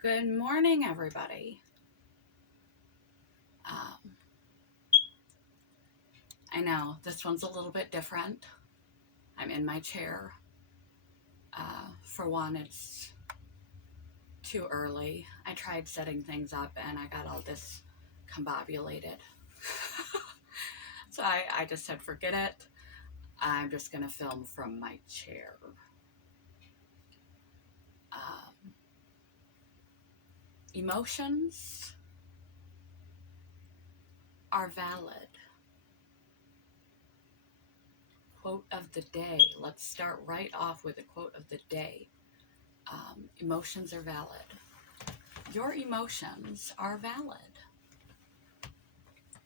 Good morning, everybody. Um, I know this one's a little bit different. I'm in my chair. For one, it's too early. I tried setting things up and I got all discombobulated. So I just said, forget it. I'm just going to film from my chair. Um, Emotions are valid. Quote of the day. Let's start right off with a quote of the day. Emotions are valid. Your emotions are valid.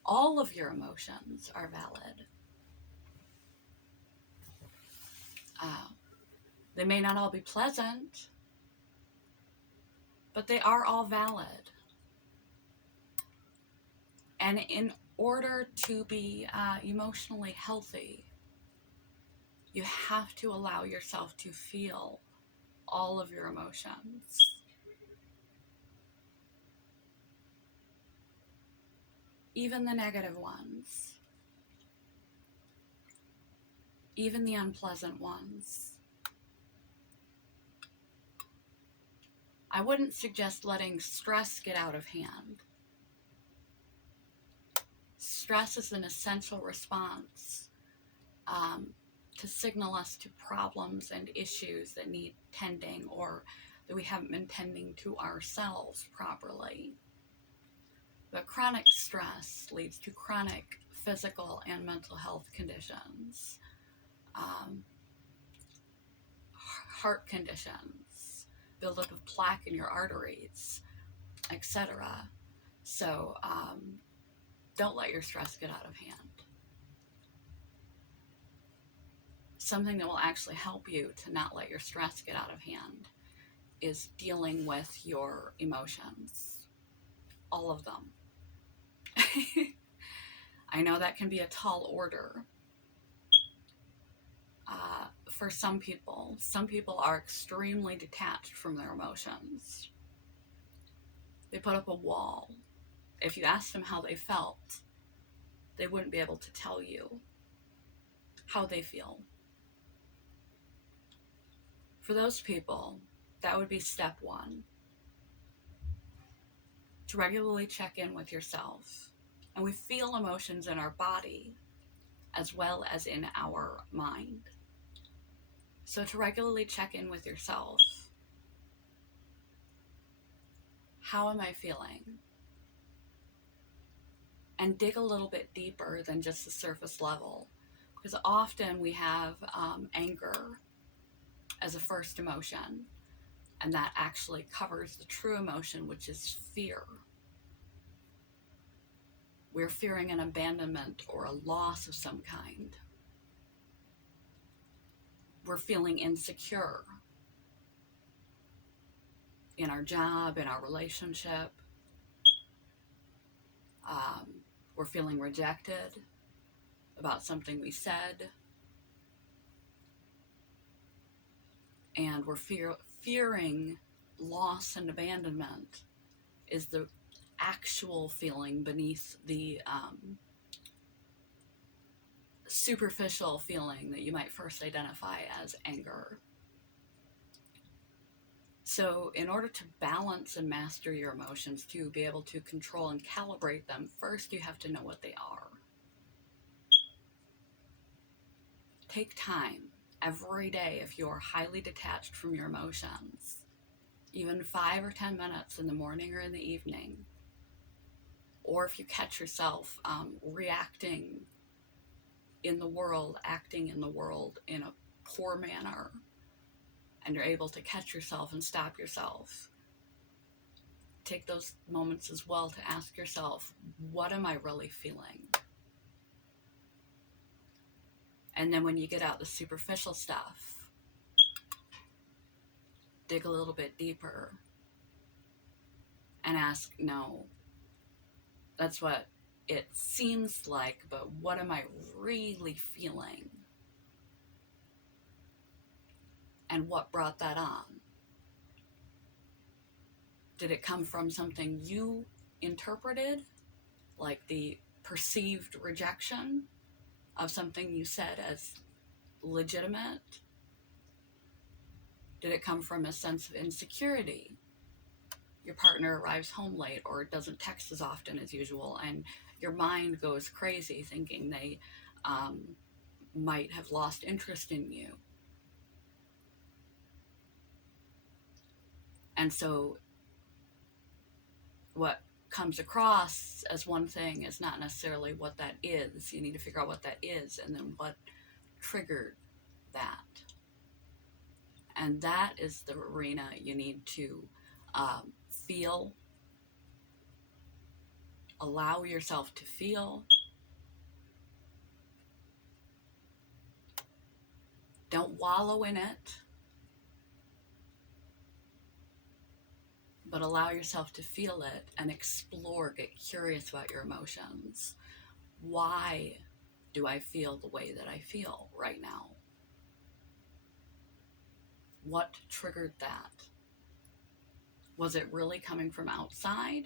All of your emotions are valid. Uh, they may not all be pleasant, but they are all valid. And in order to be emotionally healthy, you have to allow yourself to feel all of your emotions. Even the negative ones. Even the unpleasant ones. I wouldn't suggest letting stress get out of hand. Stress is an essential response to signal us to problems and issues that need tending or that we haven't been tending to ourselves properly. But chronic stress leads to chronic physical and mental health conditions, um, heart conditions, buildup of plaque in your arteries, etc. So don't let your stress get out of hand. Something that will actually help you to not let your stress get out of hand is dealing with your emotions. All of them. I know that can be a tall order. For some people are extremely detached from their emotions. They put up a wall. If you asked them how they felt, they wouldn't be able to tell you how they feel. For those people, that would be step one. To regularly check in with yourself. And we feel emotions in our body as well as in our mind. So to regularly check in with yourself. How am I feeling? And dig a little bit deeper than just the surface level. Because often we have anger as a first emotion, and that actually covers the true emotion, which is fear. We're fearing an abandonment or a loss of some kind. We're feeling insecure in our job, in our relationship. We're feeling rejected about something we said. And we're fearing loss and abandonment is the actual feeling beneath the superficial feeling that you might first identify as anger. So in order to balance and master your emotions, to be able to control and calibrate them, first you have to know what they are. Take time every day if you're highly detached from your emotions, even 5 or 10 minutes in the morning or in the evening, or if you catch yourself reacting in the world, acting in the world in a poor manner, and you're able to catch yourself and stop yourself, take those moments as well to ask yourself, what am I really feeling? And then when you get out the superficial stuff, dig a little bit deeper and ask, no, that's what it seems like, but what am I really feeling? And what brought that on? Did it come from something you interpreted, like the perceived rejection of something you said as legitimate? Did it come from a sense of insecurity? Your partner arrives home late or doesn't text as often as usual, and your mind goes crazy thinking they might have lost interest in you. And so what comes across as one thing is not necessarily what that is. You need to figure out what that is and then what triggered that. And that is the arena you need to feel, allow yourself to feel. Don't wallow in it, but allow yourself to feel it and explore, get curious about your emotions. Why do I feel the way that I feel right now? What triggered that? Was it really coming from outside?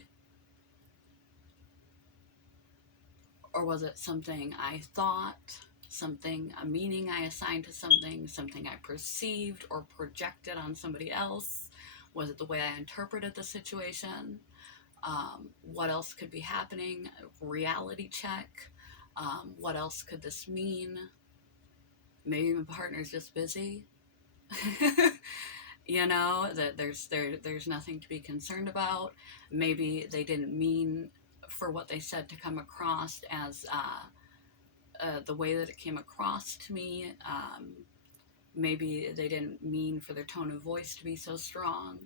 Or was it something I thought, a meaning I assigned to something, something I perceived or projected on somebody else? Was it the way I interpreted the situation? What else could be happening? Reality check. What else could this mean? Maybe my partner's just busy. You know, that there's nothing to be concerned about. Maybe they didn't mean for what they said to come across as the way that it came across to me. Maybe they didn't mean for their tone of voice to be so strong,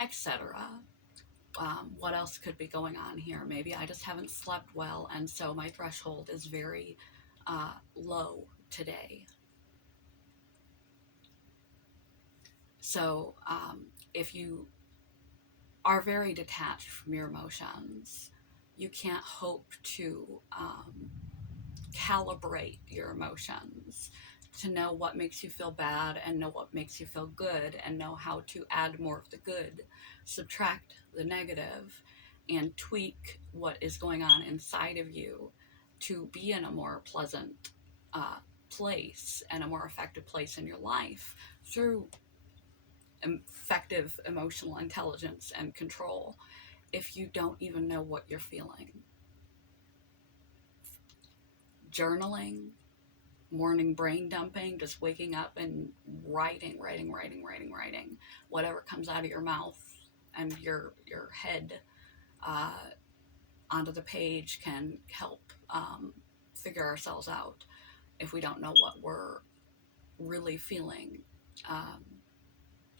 etc. What else could be going on here? Maybe I just haven't slept well, and so my threshold is very low today. So if you are very detached from your emotions, you can't hope to calibrate your emotions to know what makes you feel bad and know what makes you feel good and know how to add more of the good, subtract the negative, and tweak what is going on inside of you to be in a more pleasant place and a more effective place in your life through effective emotional intelligence and control if you don't even know what you're feeling. Journaling, morning brain dumping, just waking up and writing. Whatever comes out of your mouth and your head onto the page can help figure ourselves out if we don't know what we're really feeling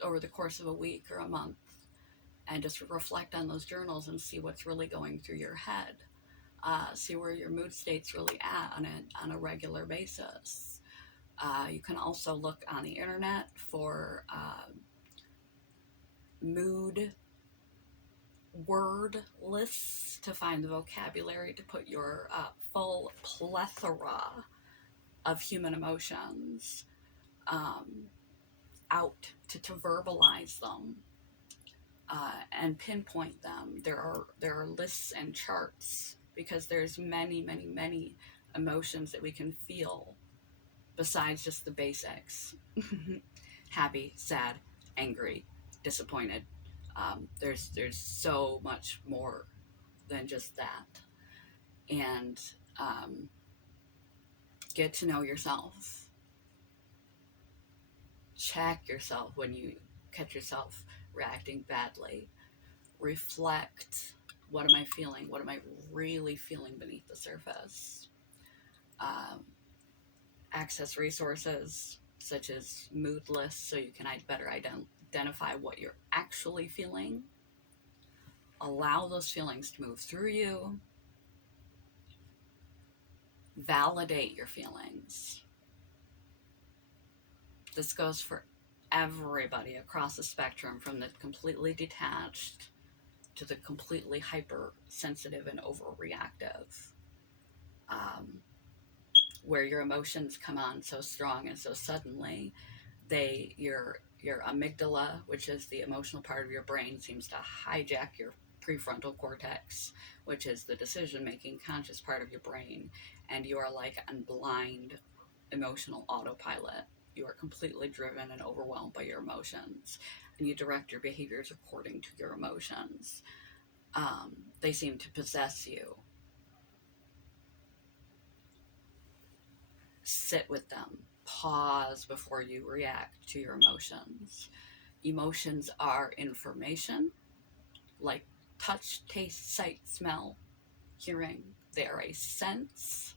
over the course of a week or a month, and just reflect on those journals and see what's really going through your head. See where your mood state's really at on a regular basis. You can also look on the internet for mood word lists to find the vocabulary to put your full plethora of human emotions out, to verbalize them and pinpoint them. There are lists and charts because there's many emotions that we can feel besides just the basics. Happy, sad, angry, disappointed. There's so much more than just that. And get to know yourself. Check yourself when you catch yourself reacting badly. Reflect. What am I feeling? What am I really feeling beneath the surface? Access resources such as mood lists so you can better identify what you're actually feeling. Allow those feelings to move through you. Validate your feelings. This goes for everybody across the spectrum, from the completely detached to the completely hypersensitive and overreactive, where your emotions come on so strong and so suddenly, your your amygdala, which is the emotional part of your brain, seems to hijack your prefrontal cortex, which is the decision-making conscious part of your brain, and you are like on blind emotional autopilot. You are completely driven and overwhelmed by your emotions, and you direct your behaviors according to your emotions. They seem to possess you. Sit with them. Pause before you react to your emotions. Emotions are information, like touch, taste, sight, smell, hearing. They are a sense.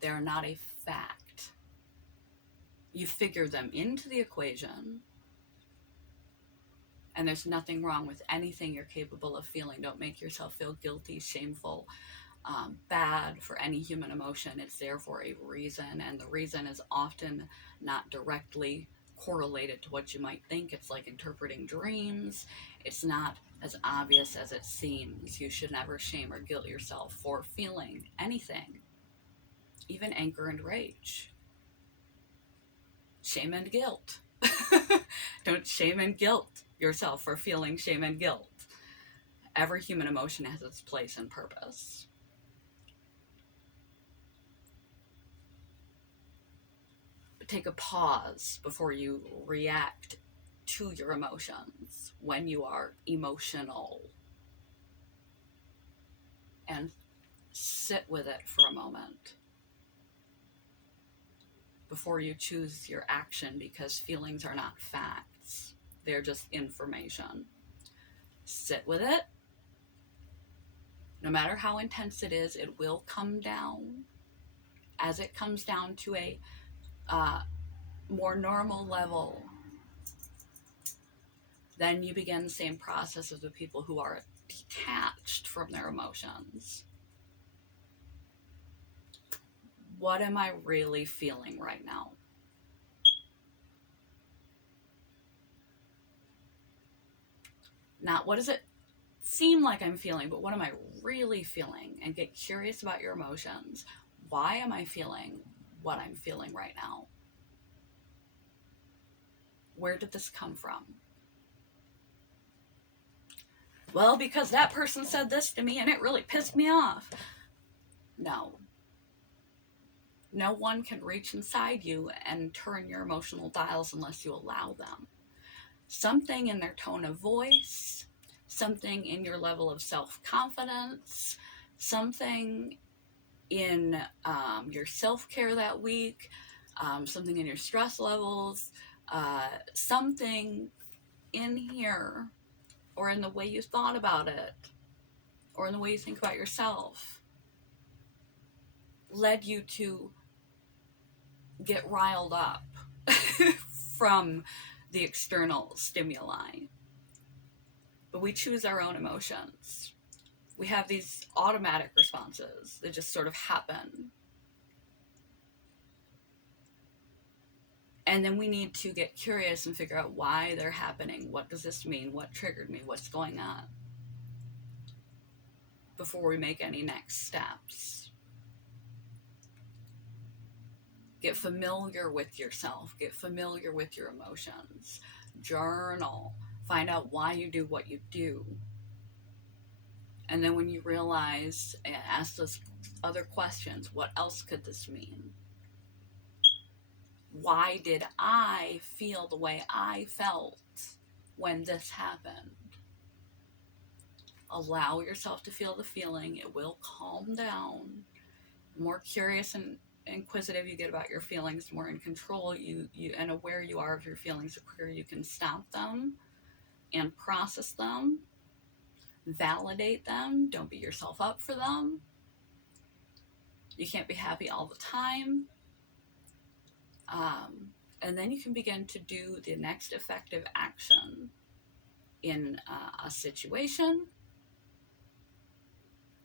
They are not a fact. You figure them into the equation, and there's nothing wrong with anything you're capable of feeling. Don't make yourself feel guilty, shameful, bad for any human emotion. It's there for a reason, and the reason is often not directly correlated to what you might think. It's like interpreting dreams. It's not as obvious as it seems. You should never shame or guilt yourself for feeling anything, even anger and rage. Shame and guilt. Don't shame and guilt yourself for feeling shame and guilt. Every human emotion has its place and purpose. Take a pause before you react to your emotions when you are emotional, and sit with it for a moment before you choose your action, because feelings are not facts. They're just information. Sit with it. No matter how intense it is, it will come down. As it comes down to a more normal level, then you begin the same process as the people who are detached from their emotions. What am I really feeling right now? Not what does it seem like I'm feeling, but what am I really feeling? And get curious about your emotions. Why am I feeling what I'm feeling right now? Where did this come from? Well, because that person said this to me and it really pissed me off. No. No one can reach inside you and turn your emotional dials unless you allow them. Something in their tone of voice, something in your level of self-confidence, something in your self-care that week, something in your stress levels, something in here, or in the way you thought about it, or in the way you think about yourself, led you to get riled up from the external stimuli. But we choose our own emotions. We have these automatic responses that just sort of happen. And then we need to get curious and figure out why they're happening. What does this mean? What triggered me? What's going on? Before we make any next steps. Get familiar with yourself. Get familiar with your emotions. Journal. Find out why you do what you do. And then when you realize, ask those other questions. What else could this mean? Why did I feel the way I felt when this happened? Allow yourself to feel the feeling. It will calm down. The more curious and inquisitive you get about your feelings, the more in control you and aware you are of your feelings, the quicker you can stop them and process them, validate them. Don't beat yourself up for them. You can't be happy all the time. And then you can begin to do the next effective action in a situation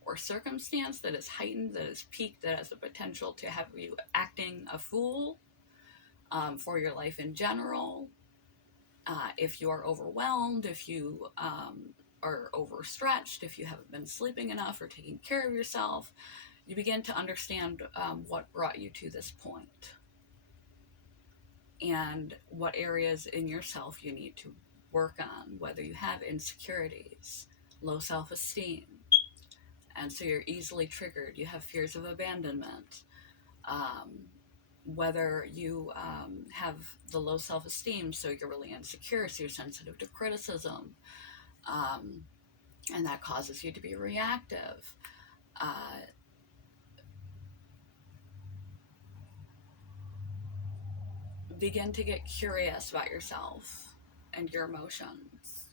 or circumstance that is heightened, that is peaked, that has the potential to have you acting a fool for your life in general. If you are overwhelmed, if you are overstretched, if you haven't been sleeping enough or taking care of yourself, you begin to understand what brought you to this point. and what areas in yourself you need to work on, whether you have insecurities, low self-esteem, and so you're easily triggered, you have fears of abandonment, um, whether you have the low self-esteem, so you're really insecure, so you're sensitive to criticism, um, and that causes you to be reactive. Uh, Begin to get curious about yourself and your emotions,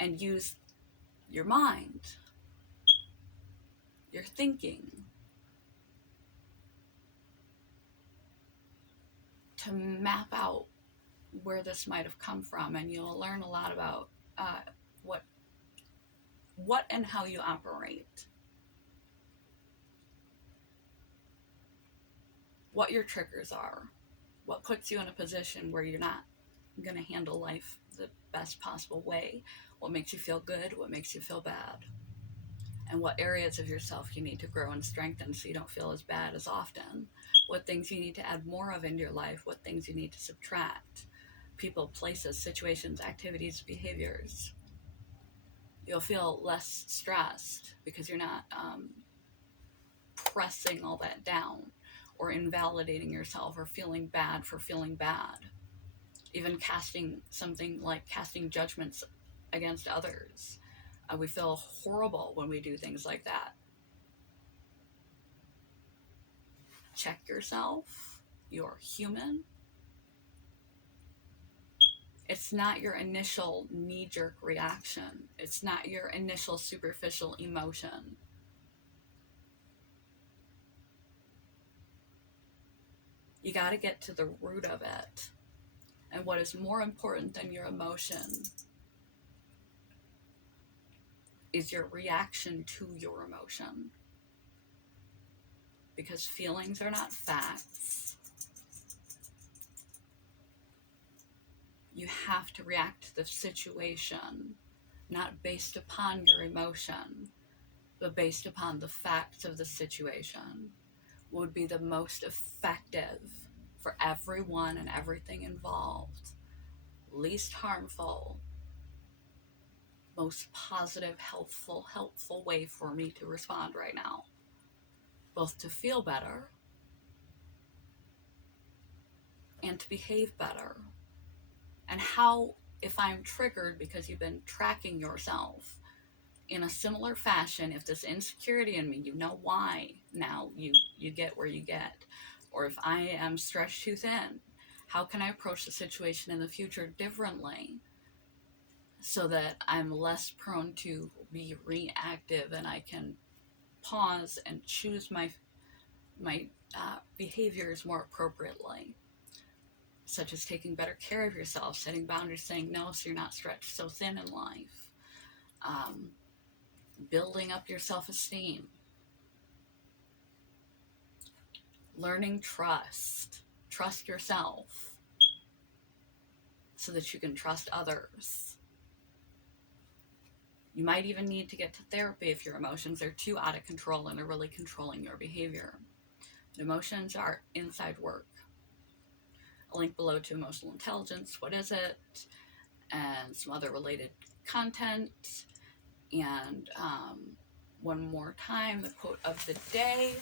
and use your mind, your thinking, to map out where this might have come from, and you'll learn a lot about uh, what and how you operate, what your triggers are, what puts you in a position where you're not going to handle life the best possible way, what makes you feel good, what makes you feel bad, and what areas of yourself you need to grow and strengthen so you don't feel as bad as often, what things you need to add more of in your life, what things you need to subtract, people, places, situations, activities, behaviors. You'll feel less stressed because you're not pressing all that down or invalidating yourself or feeling bad for feeling bad. Even casting something like casting judgments against others. We feel horrible when we do things like that. Check yourself. You're human. It's not your initial knee-jerk reaction. It's not your initial superficial emotion. You got to get to the root of it. And what is more important than your emotion is your reaction to your emotion. Because feelings are not facts. You have to react to the situation, not based upon your emotion, but based upon the facts of the situation. What would be the most effective for everyone and everything involved, least harmful, most positive, helpful way for me to respond right now, both to feel better and to behave better. And how, if I'm triggered because you've been tracking yourself in a similar fashion, if this insecurity in me, you know why now you get where you get. Or if I am stretched too thin, how can I approach the situation in the future differently so that I'm less prone to be reactive and I can pause and choose my behaviors more appropriately, such as taking better care of yourself, setting boundaries, saying no so you're not stretched so thin in life, building up your self-esteem, learning trust yourself so that you can trust others. You might even need to get to therapy if your emotions are too out of control and are really controlling your behavior. Emotions are inside work. A link below to emotional intelligence, what is it, and some other related content. And one more time, the quote of the day: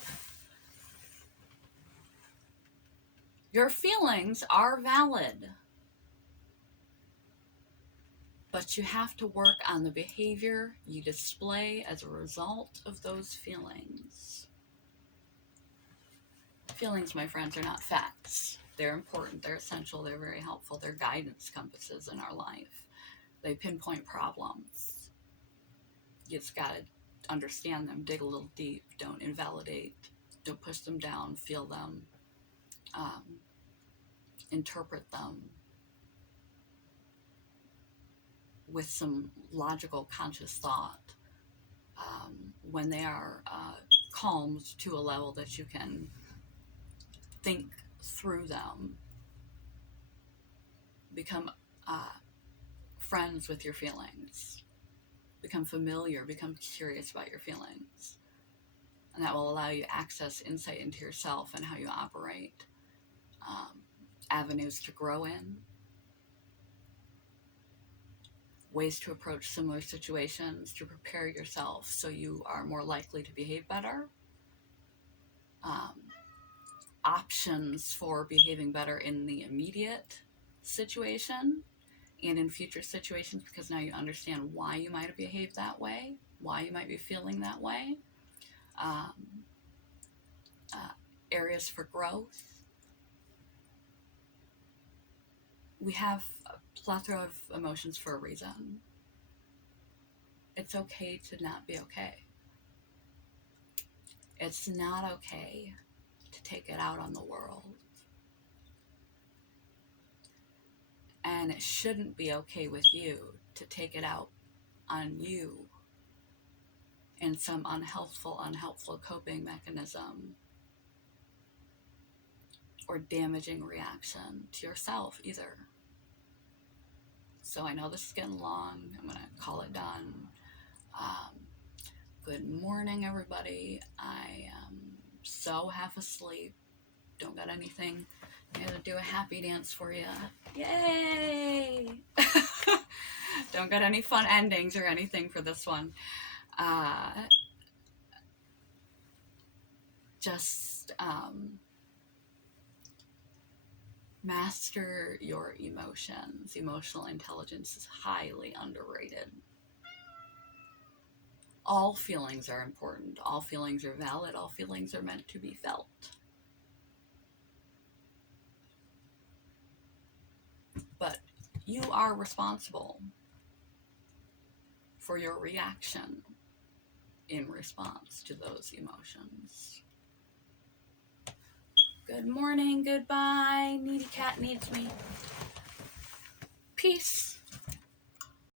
your feelings are valid, but you have to work on the behavior you display as a result of those feelings. Feelings, my friends, are not facts. They're important, they're essential, they're very helpful, they're guidance compasses in our life. They pinpoint problems. You just gotta understand them, dig a little deep, don't invalidate, don't push them down, feel them, interpret them with some logical, conscious thought. When they are calmed to a level that you can think through them, become friends with your feelings, become familiar, become curious about your feelings. And that will allow you access, insight into yourself and how you operate, avenues to grow in, ways to approach similar situations to prepare yourself so you are more likely to behave better, options for behaving better in the immediate situation and in future situations, because now you understand why you might have behaved that way, why you might be feeling that way, um, areas for growth. We have a plethora of emotions for a reason. It's okay to not be okay. It's not okay to take it out on the world. And it shouldn't be okay with you to take it out on you in some unhelpful coping mechanism or damaging reaction to yourself either. So I know this is getting long. I'm going to call it done. Good morning, everybody. I am so half asleep. Don't got anything. I'm going to do a happy dance for you. Yay! Don't got any fun endings or anything for this one. Just master your emotions. Emotional intelligence is highly underrated. All feelings are important. All feelings are valid. All feelings are meant to be felt. But you are responsible for your reaction in response to those emotions. Good morning, goodbye. Needy cat needs me. Peace.